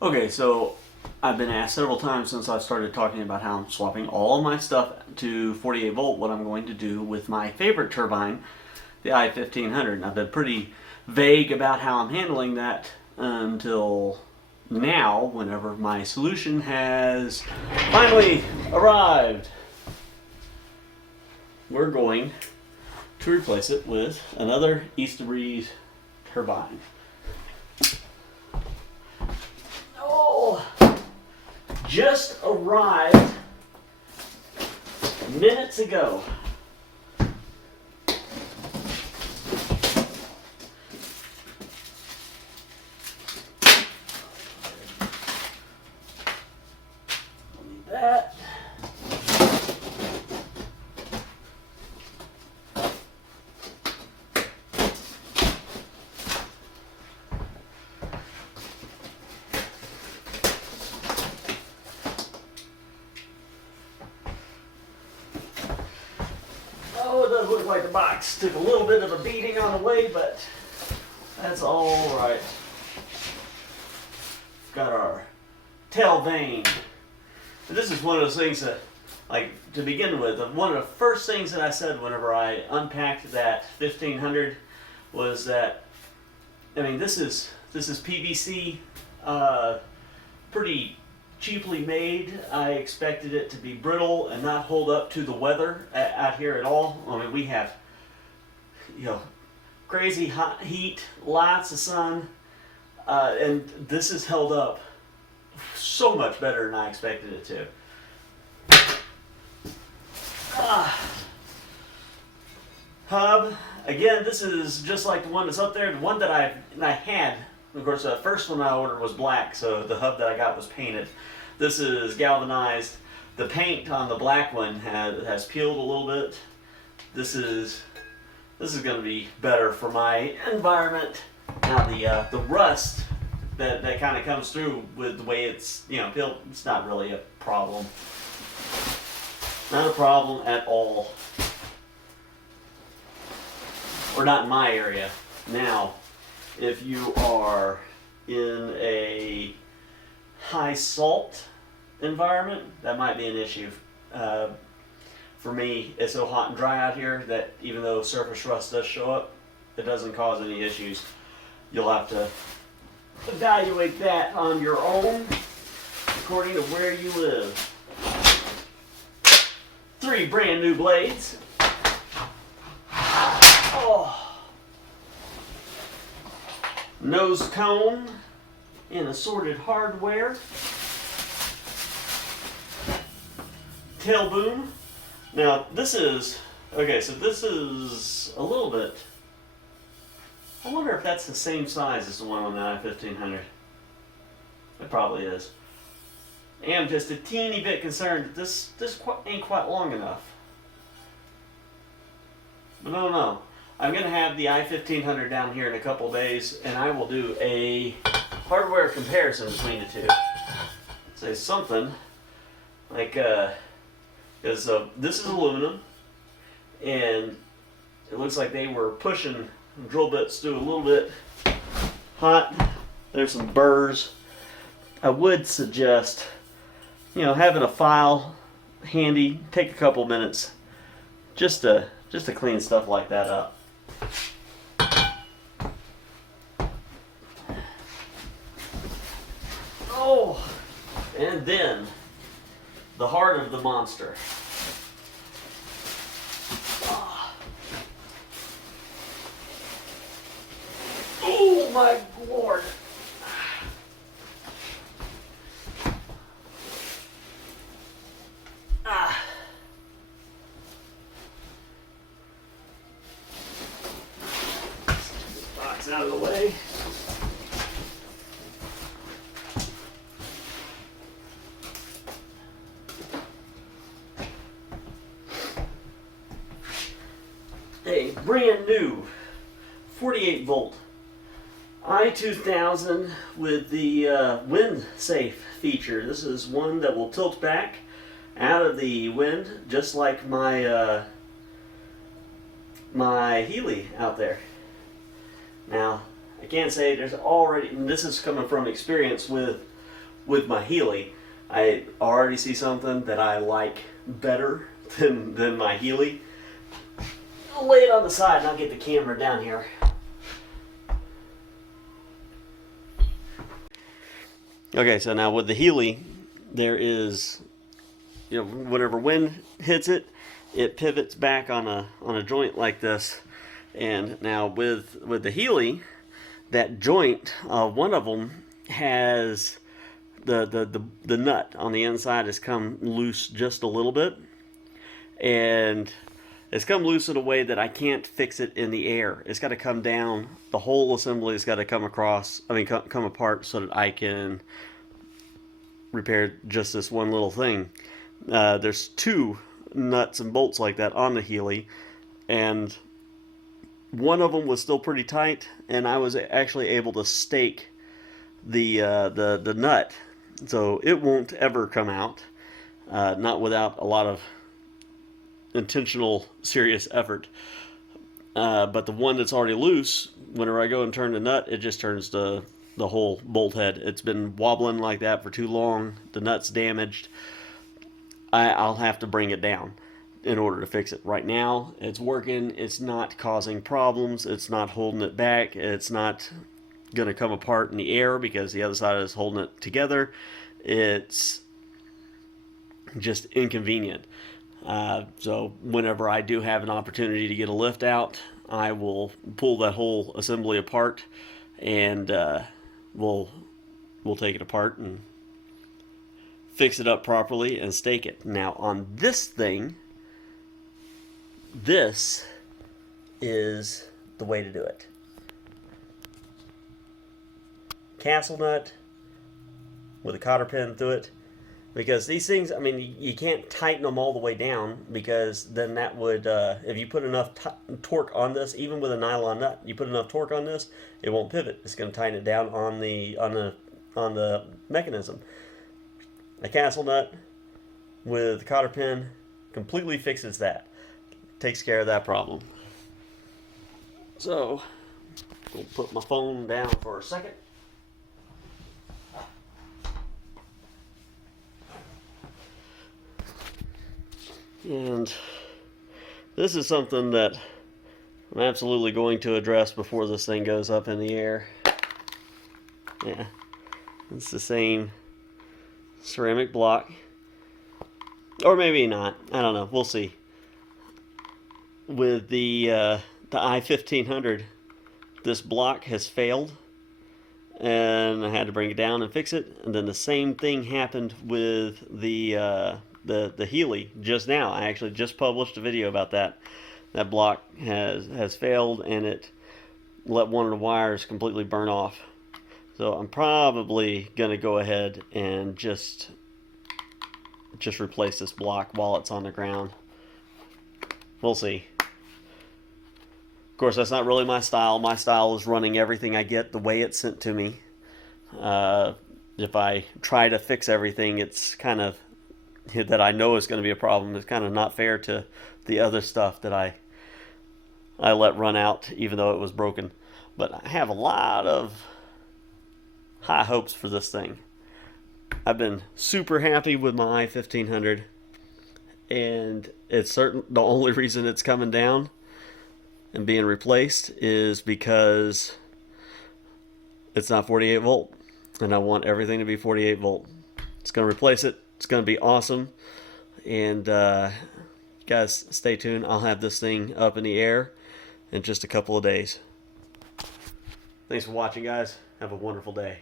Okay, so I've been asked several times since I started talking about how I'm swapping all of my stuff to 48 volt, what I'm going to do with my favorite turbine, the i1500. And I've been pretty vague about how I'm handling that until now, whenever my solution has finally arrived. We're going to replace it with another iSta turbine. Oh, just arrived minutes ago. Need that. Oh, it does look like the box took a little bit of a beating on the way, but that's all right. Got our tail vane. And this is one of those things that, like, to begin with, one of the first things that I said whenever I unpacked that 1500 was that, I mean, this is PVC, pretty cheaply made. I expected it to be brittle and not hold up to the weather out here at all. I mean, we have, crazy hot heat, lots of sun, and this has held up so much better than I expected it to. Hub, again, this is just like the one that's up there. The one that I had, of course, the first one I ordered was black, so the hub that I got was painted. This is galvanized. The paint on the black one has peeled a little bit. This is going to be better for my environment. Now the rust that kind of comes through with the way it's peeled, it's not really a problem. Not a problem at all. Or not in my area. Now, if you are in a high salt environment, that might be an issue. For me, it's so hot and dry out here that even though surface rust does show up, it doesn't cause any issues. You'll have to evaluate that on your own according to where you live. 3 brand new blades. Oh. Nose cone in assorted hardware. Tail boom. Now this is, okay, so this is a little bit, I wonder if that's the same size as the one on the i1500. It probably is. I am just a teeny bit concerned that this ain't quite long enough. But I don't know. I'm going to have the i1500 down here in a couple days, and I will do a hardware comparison between the two. Say something like, because this is aluminum, and it looks like they were pushing drill bits through a little bit hot. There's some burrs. I would suggest, having a file handy, take a couple minutes just to clean stuff like that up. Oh, and then the heart of the monster. Oh my Lord. Box out of the way. A brand new 48 volt i2000 with the wind safe feature. This is one that will tilt back out of the wind, just like my my Healy out there. Now, I can't say there's already, and this is coming from experience with with my Healy, I already see something that I like better than my Healy. I'll lay it on the side and I'll get the camera down here. Okay, so now with the Healy, there is, whenever wind hits it, it pivots back on a joint like this. And now with the Healy, that joint, one of them has the nut on the inside has come loose just a little bit, and it's come loose in a way that I can't fix it in the air. It's got to come down. The whole assembly has got to come across. Come apart so that I can repair just this one little thing. There's 2 nuts and bolts like that on the Healy, and one of them was still pretty tight, and I was actually able to stake the nut, so it won't ever come out, not without a lot of intentional, serious effort. But the one that's already loose, whenever I go and turn the nut, it just turns the whole bolt head. It's been wobbling like that for too long. The nut's damaged. I'll have to bring it down in order to fix it. Right now, it's working. It's not causing problems. It's not holding it back. It's not going to come apart in the air because the other side is holding it together. It's just inconvenient. So whenever I do have an opportunity to get a lift out, I will pull that whole assembly apart, and we'll take it apart and fix it up properly and stake it. Now on this thing, this is the way to do it. Castle nut with a cotter pin through it, because these things, you can't tighten them all the way down, because then that would, if you put enough torque on this, even with a nylon nut, you put enough torque on this, it won't pivot. It's going to tighten it down on the mechanism. A castle nut with a cotter pin completely fixes that. Takes care of that problem. So, I'll put my phone down for a second. And this is something that I'm absolutely going to address before this thing goes up in the air. Yeah, it's the same ceramic block, or maybe not. I don't know. We'll see. With the i1500, this block has failed, and I had to bring it down and fix it. And then the same thing happened with the Healy just now. I actually just published a video about that. That block has failed, and it let one of the wires completely burn off. So I'm probably going to go ahead and just replace this block while it's on the ground. We'll see. Of course, that's not really my style. My style is running everything I get the way it's sent to me. If I try to fix everything, it's kind of that I know is going to be a problem. It's kind of not fair to the other stuff that I let run out, even though it was broken. But I have a lot of high hopes for this thing. I've been super happy with my i1500, and it's certain the only reason it's coming down and being replaced is because it's not 48 volt, and I want everything to be 48 volt. It's going to replace it. It's going to be awesome. And guys, stay tuned. I'll have this thing up in the air in just a couple of days. Thanks for watching, guys. Have a wonderful day.